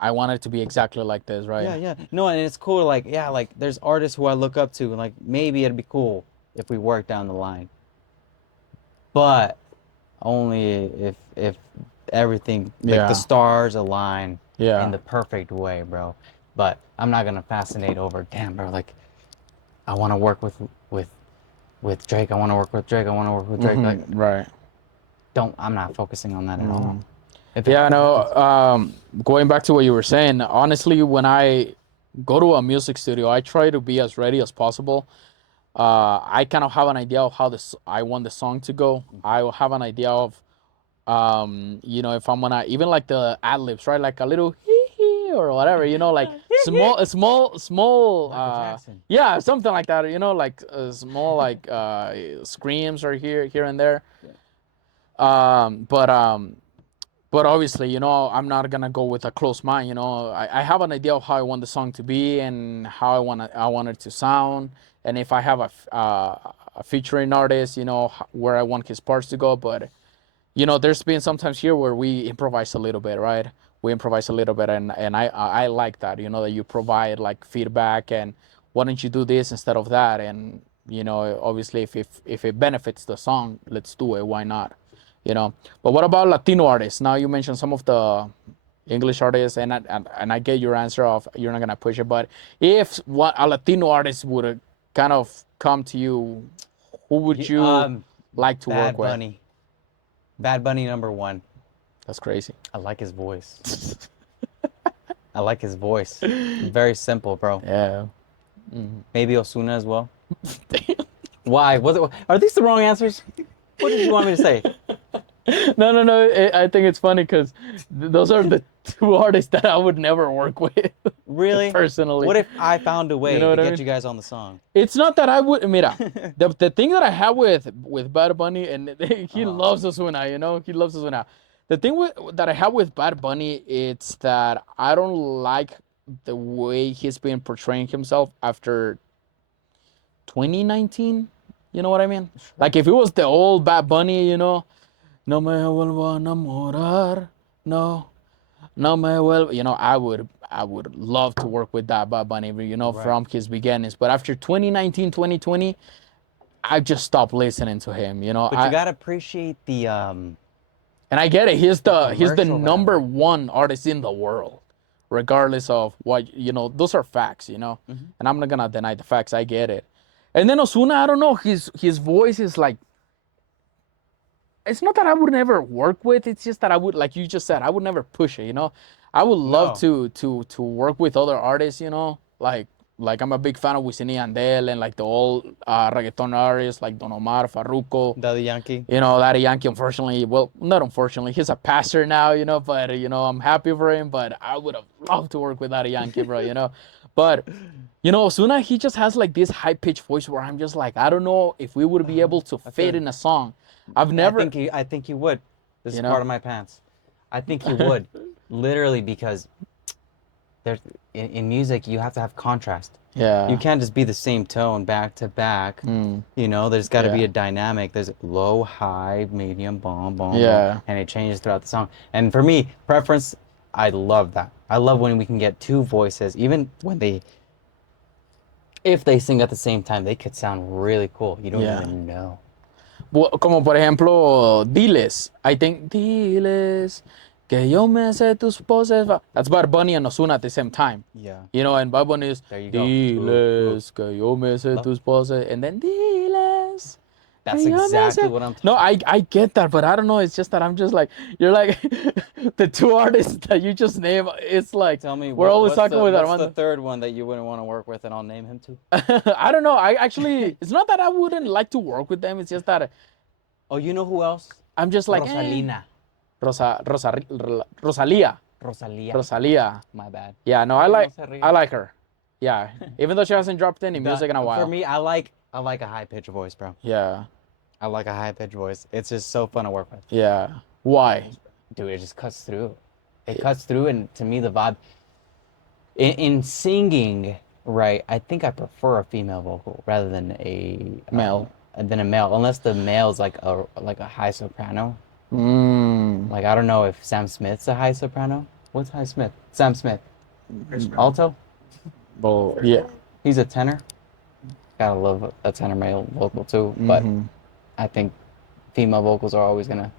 I want it to be exactly like this, right? Yeah, yeah. No, and it's cool. Like, yeah, like there's artists who I look up to, and like maybe it'd be cool if we work down the line, but only if everything like the Yeah. stars align in Yeah. the perfect way, bro. But I'm not gonna fascinate over, damn, bro. Like, I want to work with with Drake. I want to work with Drake. I want to work with Drake. Like, Right. don't. I'm not focusing on that at all. If it Yeah, I happens, it know. happens. Going back to what you were saying, honestly, when I go to a music studio, I try to be as ready as possible. I kind of have an idea of how this I want the song to go. I will have an idea of, if I'm gonna even like the ad libs, right? Like a little hee hee or whatever, like small, Michael Jackson. yeah, something like that, like small like screams or here and there. Yeah. Um, but um, but obviously, I'm not gonna go with a closed mind. I have an idea of how I want the song to be and how I want it to sound, and if I have a featuring artist, where I want his parts to go. But there's been sometimes here where we improvise a little bit, right? We improvise a little bit, and I like that. That you provide like feedback and why don't you do this instead of that, and obviously if it benefits the song, let's do it. Why not? But what about Latino artists? Now you mentioned some of the English artists, and I get your answer of you're not gonna push it. But if what a Latino artist would kind of come to you, who would Ye- you Um, like to work Bad with? Bunny. Bad Bunny number one. That's crazy. I like his voice. I like his voice. Very simple, bro. Yeah. Maybe Osuna as well. Why? Are these the wrong answers? What did you want me to say? No, no, no. I think it's funny because those are the two artists that I would never work with Really? personally. What if I found a way know to what I get mean? you guys on the song? It's not that I would. Mira, the thing that I have with Bad Bunny, and he Uh-huh. loves Ozuna, he loves Ozuna. The thing that I have with Bad Bunny, it's that I don't like the way he's been portraying himself after 2019. You know what I mean? Like if it was the old Bad Bunny, no me vuelvo a enamorar, no, no me vuelvo. I would love to work with that Bad Bunny, Right. from his beginnings. But after 2019, 2020, I just stopped listening to him. But you gotta appreciate And I get it. He's the the commercial number value. one artist in the world, regardless of what Those are facts, Mhm. and I'm not gonna deny the facts. I get it. And then Osuna, I don't know. His voice is like. It's not that I would never work with. It's just that I would, like you just said, I would never push it. I would love No. to work with other artists. Like I'm a big fan of Wisin y Yandel and like the old reggaeton artists like Don Omar, Farruko. Daddy Yankee. Daddy Yankee, unfortunately, well, not unfortunately, he's a pastor now, but I'm happy for him. But I would have loved to work with Daddy Yankee, bro. But Osuna, he just has like this high pitched voice where I'm just like, I don't know if we would be able to I feel fit you. in a song. I've Yeah, never, I think he would. This you is know, part of my pants. I think he would. Literally because there's in music you have to have contrast. You yeah, can't just be the same tone back to back. There's got to be yeah, a dynamic. There's low, high, medium, bomb, bomb, bomb, yeah, and it changes throughout the song. And for me, preference, I love that. I love when we can get two voices, even when if they sing at the same time, they could sound really cool. You don't yeah. even know. Como por ejemplo, Diles. I think Diles que yo me sé tus poses. That's Bad Bunny and Ozuna at the same time. Yeah. And Bad Bunny is There you go. Diles que yo me sé Love. tus poses. And then Diles That's que yo me exactly sé. what I'm No, talking. I get that, but I don't know. It's just that I'm just like, you're like, the two artists that you just named, it's like, Tell me we're always what's talking the with what's the Armando. third one that you wouldn't want to work with, and I'll name him too. I don't know. I actually, it's not that I wouldn't like to work with them. It's just that Oh, you know who else? I'm just like, Rosalina. Rosalia. Rosalia. Rosalia. My bad. Yeah, no, No se ríe. I like her. Yeah, even though she hasn't dropped any music in a while. For me, I like a high pitched voice, bro. Yeah, I like a high pitched voice. It's just so fun to work with. yeah. Why? Dude, it just cuts through. It cuts through, and to me, the vibe in singing, right? I think I prefer a female vocal rather than a Male. than a male, unless the male's like a high soprano. Mm. Like I don't know if Sam Smith's a high soprano. What's high Smith? Sam Smith. Alto? Well, yeah. He's a tenor. Gotta love a tenor male vocal too. But Mm-hmm. I think female vocals are always gonna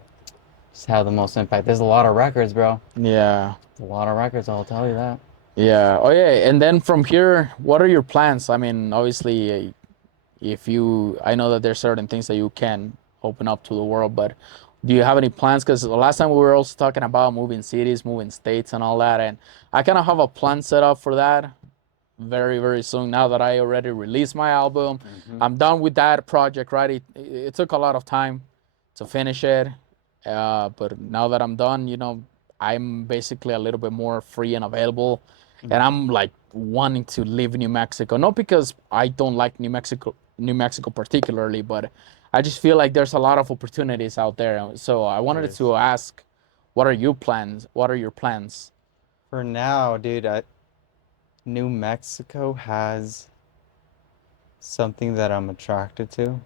just have the most impact. There's a lot of records, bro. Yeah. A lot of records, I'll tell you that. Yeah. Oh, yeah. And then from here, what are your plans? I mean, obviously, if you, I know that there's certain things that you can open up to the world, but do you have any plans? Because the last time we were also talking about moving cities, moving states, and all that, and I kind of have a plan set up for that very, very soon. Now that I already released my album, I'm done with that project. Right? It took a lot of time to finish it, but now that I'm done, I'm basically a little bit more free and available, and I'm like wanting to live in New Mexico. Not because I don't like New Mexico particularly, but I just feel like there's a lot of opportunities out there. So I There wanted is. to ask, what are your plans? What are your plans? For now, dude, New Mexico has something that I'm attracted to.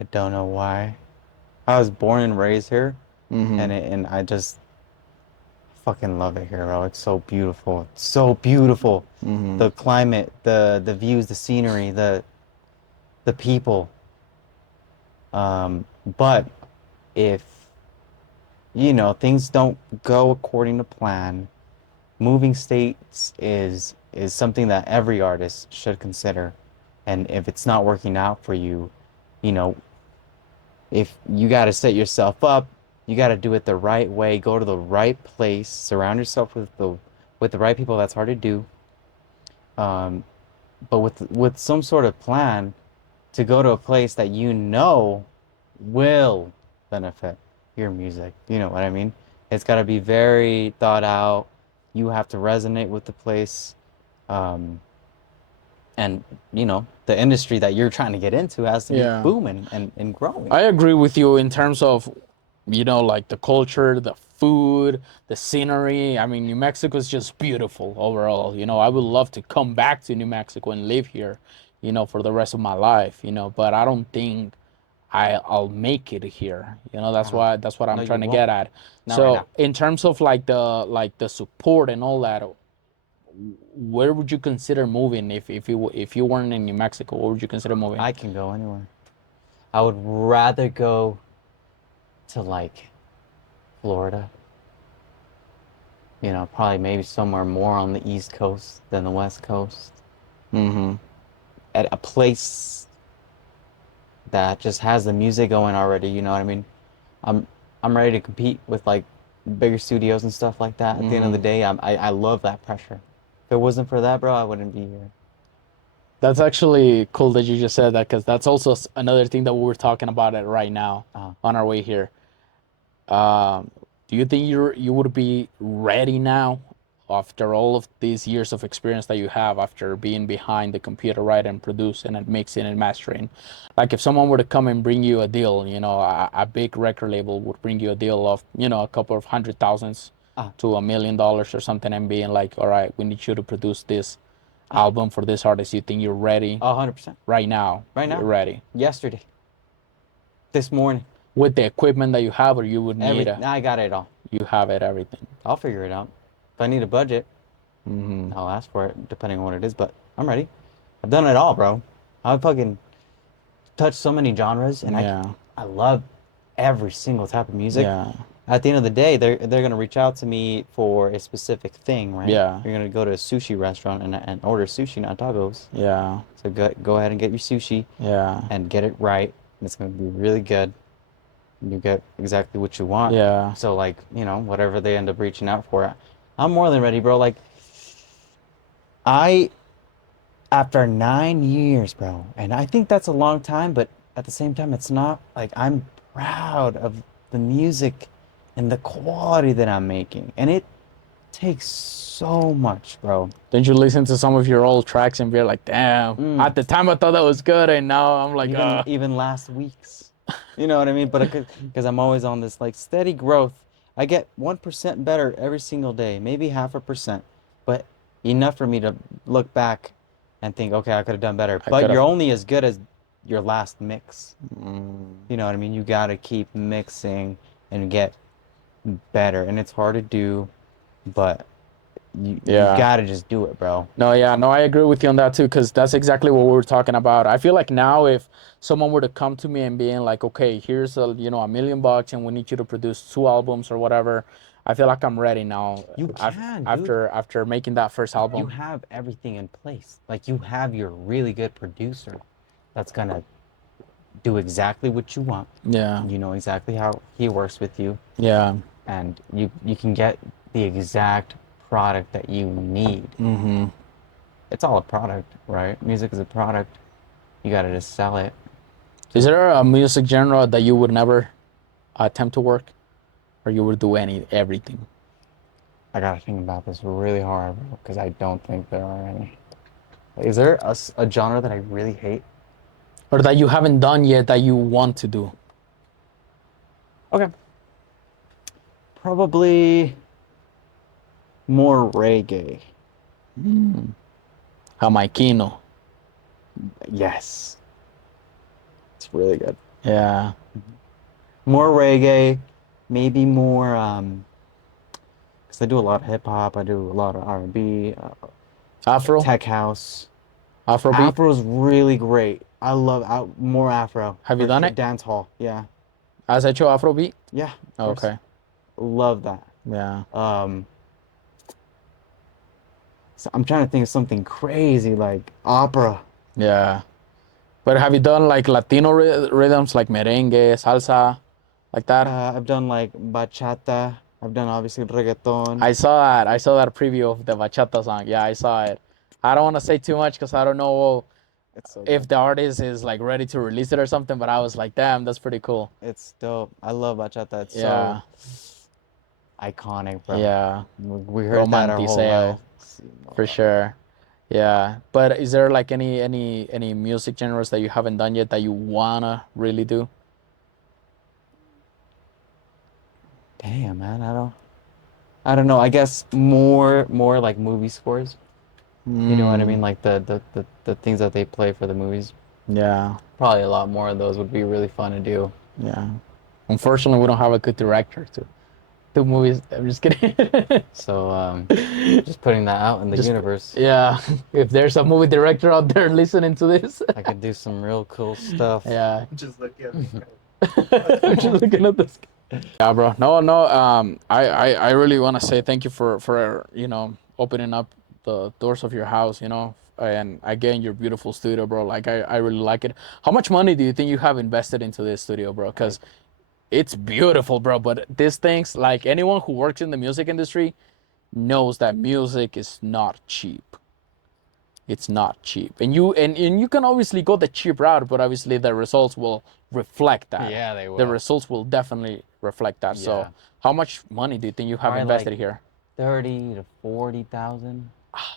I don't know why. I was born and raised here, Mm-hmm. and I just fucking love it here, bro. It's so beautiful. It's so beautiful. Mm-hmm. The climate, the views, the scenery, the people. But if things don't go according to plan, moving states is something that every artist should consider. And if it's not working out for you, you know, if you got to set yourself up, you got to do it the right way, go to the right place, surround yourself with the right people. That's hard to do. Um, but with some sort of plan to go to a place that you know will benefit your music. You know what I mean? It's got to be very thought out. You have to resonate with the place. Um, and the industry that you're trying to get into has to be Yeah. booming and growing. I agree with you in terms of, like the culture, the food, the scenery. I mean, New Mexico is just beautiful overall. I would love to come back to New Mexico and live here, for the rest of my life, but I don't think I'll make it here. That's Uh, why that's what I'm no, you trying to won't. get at. Not right So, now. in terms of like the support and all that, where would you consider moving if you weren't in New Mexico? Where would you consider moving? I can go anywhere. I would rather go to like Florida. Probably maybe somewhere more on the East Coast than the West Coast. Mm-hmm. At a place that just has the music going already, you know what I mean? I'm I'm ready to compete with like bigger studios and stuff like that. At the end of the Mm-hmm. day, I love that pressure. If it wasn't for that, bro, I wouldn't be here. That's actually cool that you just said that, because that's also another thing that we were talking about it right now Uh, on our way here. Um, do you think you would be ready now after all of these years of experience that you have after being behind the computer, right, and producing and mixing and mastering? Like if someone were to come and bring you a deal, a big record label would bring you a deal of, a couple of hundred thousands uh, to $1 million or something, and being like, all right, we need you to produce this uh, album for this artist. You think you're ready 100%. right now? Right You're now, ready yesterday, this morning, with the equipment that you have, or you would need I got it all. you have it, everything. I'll figure it out. If I need a budget, Mm-hmm. I'll ask for it, depending on what it is. But I'm ready. I've done it all, bro. I've fucking touched so many genres, and Yeah. I love every single type of music. Yeah. At the end of the day, they're gonna reach out to me for a specific thing, right? Yeah. You're gonna go to a sushi restaurant and order sushi, not tacos. Yeah. So go ahead and get your sushi Yeah. and get it right. And it's gonna be really good. And you get exactly what you want. Yeah. So like, whatever they end up reaching out for, I'm more than ready, bro. Like I after 9 years, bro, and I think that's a long time, but at the same time, it's not. Like I'm proud of the music and the quality that I'm making, and it takes so much, bro. Don't you listen to some of your old tracks and be like, damn, Mm. at the time I thought that was good, and now I'm like, Even last week's, you know what I mean? But because I'm always on this like steady growth, I get 1% better every single day, maybe half a percent, but enough for me to look back and think, okay, I could have done better. I But could you're have. only as good as your last mix. Mm. You know what I mean? You got to keep mixing and get better. And it's hard to do, but you Yeah. got to just do it, bro. No, yeah, no, I agree with you on that too, because that's exactly what we were talking about. I feel like now if someone were to come to me and being like, okay, here's $1 million and we need you to produce 2 albums or whatever, I feel like I'm ready now. You can, dude. After making that first You album. have everything in place. Like you have your really good producer that's gonna do exactly what you want. Yeah. You know exactly how he works with you, Yeah. and you can get the exact product that you need. Mm-hmm. It's all a product, right? Music is a product. You gotta just sell it. Is there a music genre that you would never attempt to work, or you would do everything, I gotta think about this really hard, bro, because I don't think there are any. Is there a genre that I really hate? or that you haven't done yet that you want to do? Okay. Probably more reggae. Jamaiquino. Yes. It's really good. Yeah. More reggae, maybe more because I do a lot of hip hop, I do a lot of R&B, Afro. tech house. Afrobeat. Afro's really great. I love more Afro. Have you For done sure. it? Dance hall. Yeah. Has hecho Afrobeat? Yeah, of course. Okay. Love that. Yeah. So I'm trying to think of something crazy like opera. Yeah. But have you done like Latino rhythms like merengue, salsa, like that? I've done like bachata. I've done obviously reggaeton. I saw that. I saw that preview of the bachata song. Yeah, I saw it. I don't want to say too much because I don't know It's so if good. the artist is like ready to release it or something. But I was like, damn, that's pretty cool. It's dope. I love bachata. It's so Yeah. iconic, bro. Yeah. We heard that our whole life. Romanticeo, for sure. Yeah. But is there like any music genres that you haven't done yet that you wanna really do? Damn, man. I don't know. I guess more like movie scores. You know what I mean? Like the things that they play for the movies. Yeah. Probably a lot more of those would be really fun to do. Yeah. Unfortunately, we don't have a good director to do movies. I'm just kidding. So just putting that out in the Just- universe. Yeah. If there's a movie director out there listening to this, I could do some real cool stuff. yeah. Just look at me. I'm just looking at this. Yeah, bro. No, no. I really want to say thank you for opening up the doors of your house. And again, your beautiful studio, bro. Like I really like it. How much money do you think you have invested into this studio, bro? Because it's beautiful, bro. But these things, like anyone who works in the music industry, knows that music is not cheap. It's not cheap, and you can obviously go the cheap route, but obviously the results will reflect that. Yeah, they will. The results will definitely reflect that. So, Yeah. how much money do you think you have Probably invested like here? 30 to 40,000. Ah,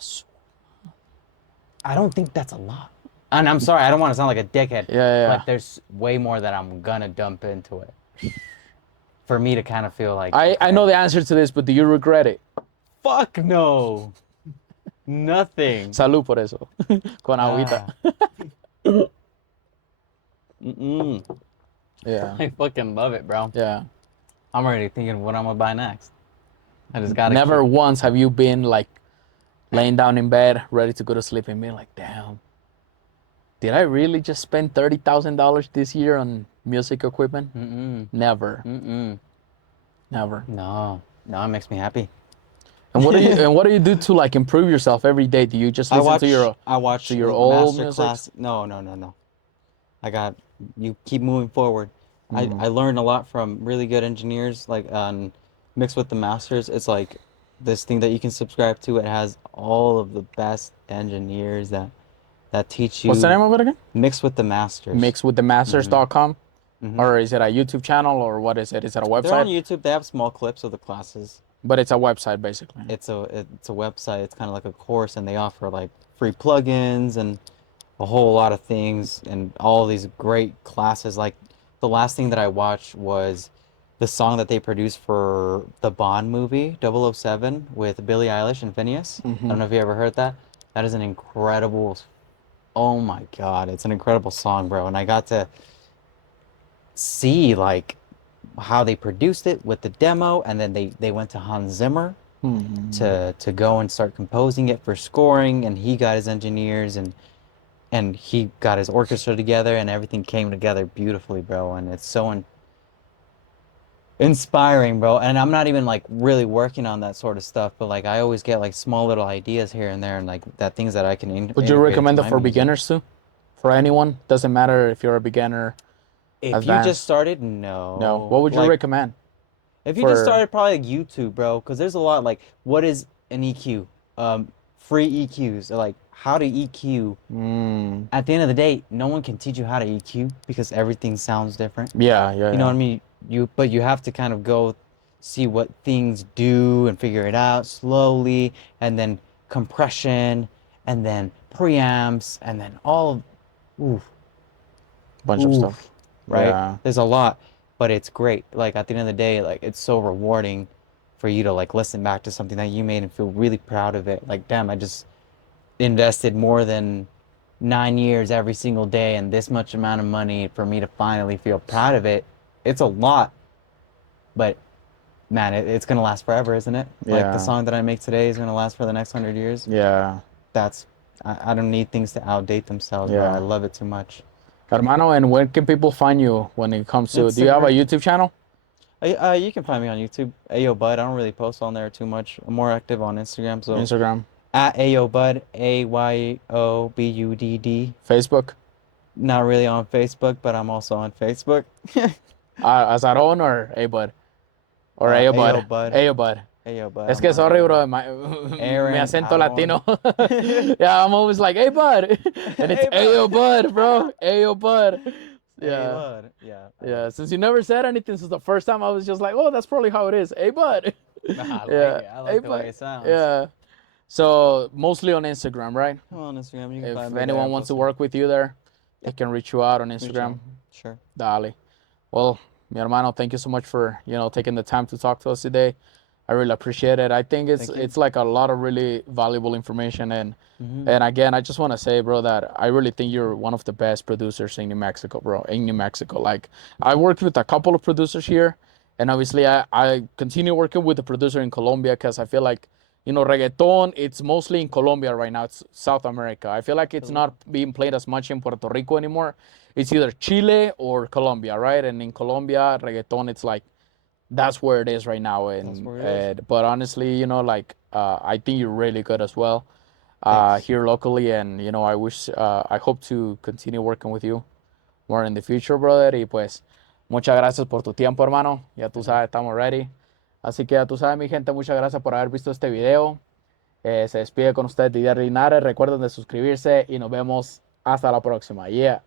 I don't think that's a lot. And I'm sorry, I don't want to sound like a dickhead. Yeah. But there's way more that I'm gonna dump into it. For me to kind of feel like I know the answer to this, but do you regret it? fuck no. Nothing. Salud por eso. Con agüita. Mm-mm. Yeah. I fucking love it, bro. Yeah. I'm already thinking what I'm gonna buy next. I just gotta Never once have you been like laying down in bed, ready to go to sleep, and being like, "Damn, did I really just spend $30,000 this year on music equipment?" Never. Never. No, it makes me happy. And what do you do to like improve yourself every day? Do you just listen I watch to your old master music? class. No. You keep moving forward. I learned a lot from really good engineers, like mixed with the masters. It's like this thing that you can subscribe to. It has all of the best engineers that teach you. What's the name of it again? Mixed with the masters. Mixwiththemasters.com? Or is it a YouTube channel, or what is it? Is it a They're on website? YouTube. They have small clips of the classes. But it's a website basically. It's a website. It's kind of like a course, and they offer like free plugins and a whole lot of things and all these great classes. Like the last thing that I watched was the song that they produced for the Bond movie 007 with Billie Eilish and Phineas. I don't know if you ever heard that. That is an incredible Oh my God, it's an incredible song, bro. And I got to see like how they produced it with the demo, and then they went to Hans Zimmer Hmm. to go and start composing it for scoring, and he got his engineers and he got his orchestra together, and everything came together beautifully, bro. And it's so inspiring, bro. And I'm not even like really working on that sort of stuff, but like I always get like small little ideas here and there, and like that things that I can Would you integrate into recommend it my for music. beginners too? For anyone? Doesn't matter if you're a beginner, If you just advanced. started, No. What no. would you Like recommend if you just for? started, probably like YouTube, bro, because there's a lot like what is an EQ? Free EQs, or like how to EQ. Mm, At the end of the day, no one can teach you how to EQ because everything sounds different. yeah, yeah, You know what yeah. I mean? But you have to kind of go see what things do and figure it out slowly, and then compression, and then preamps, and then all, oof, Bunch of stuff. oof, right? Yeah. There's a lot, but it's great. Like at the end of the day, like it's so rewarding for you to like listen back to something that you made and feel really proud of it. Like, damn, I just invested more than 9 years every single day and this much amount of money for me to finally feel proud of it. It's a lot, but man, it's gonna last forever, isn't it? Like the Yeah. song that I make today is gonna last for the next 100 years. Yeah. That's I don't need things to outdate themselves, bro. I Yeah. love it too much. Hermano, and where can people find you when it comes to? Do you have a Instagram. YouTube channel? You can find me on YouTube. Ayobudd. I don't really post on there too much. I'm more active on Instagram. So Instagram, at Ayobudd, Ayobudd. Facebook? Not really on Facebook, but I'm also on Facebook. Azaron or Abud? Or Ayobud? Ayobudd. Ayobud. Ayobudd. Es I'm que on sorry, there. bro, mi Aaron, acento Aaron. latino. Yeah, I'm always like, hey, bud. And it's Ayobudd. Ayo, bud, bro. Ayo, bud. Yeah. Ayobudd. Yeah, I love Yeah. it. Since you never said anything since the first time, I was just like, oh, that's probably how it is. Hey, bud. I like Yeah. it. I Hey, like the way bud. it sounds. Yeah. So mostly on Instagram, right? Come on Instagram. You can If find me there anyone wants to posting. work with you there, they Yeah, can reach you out on reach out. Instagram. Sure. Dale. Well, mi hermano, thank you so much for, taking the time to talk to us today. I really appreciate it. I think it's Thank you. it's like a lot of really valuable information, and Hmm. and again, I just want to say, bro, that I really think you're one of the best producers in New Mexico, bro. In New Mexico, like I worked with a couple of producers here, and obviously I continue working with a producer in Colombia because I feel like reggaeton, it's mostly in Colombia right now. It's South America. I feel like it's not being played as much in Puerto Rico anymore. It's either Chile or Colombia, right? And in Colombia, reggaeton, it's like that's where it is right now. That's And where it is. but honestly, like I think you're really good as well Thanks. here locally, and I hope to continue working with you more in the future, brother. Y pues muchas gracias por tu tiempo, hermano. Ya tú sabes, estamos ready. Así que ya tú sabes, mi gente, muchas gracias por haber visto este video. Se despide con ustedes Didier Linares. Recuerden de suscribirse y nos vemos hasta la próxima. Yeah.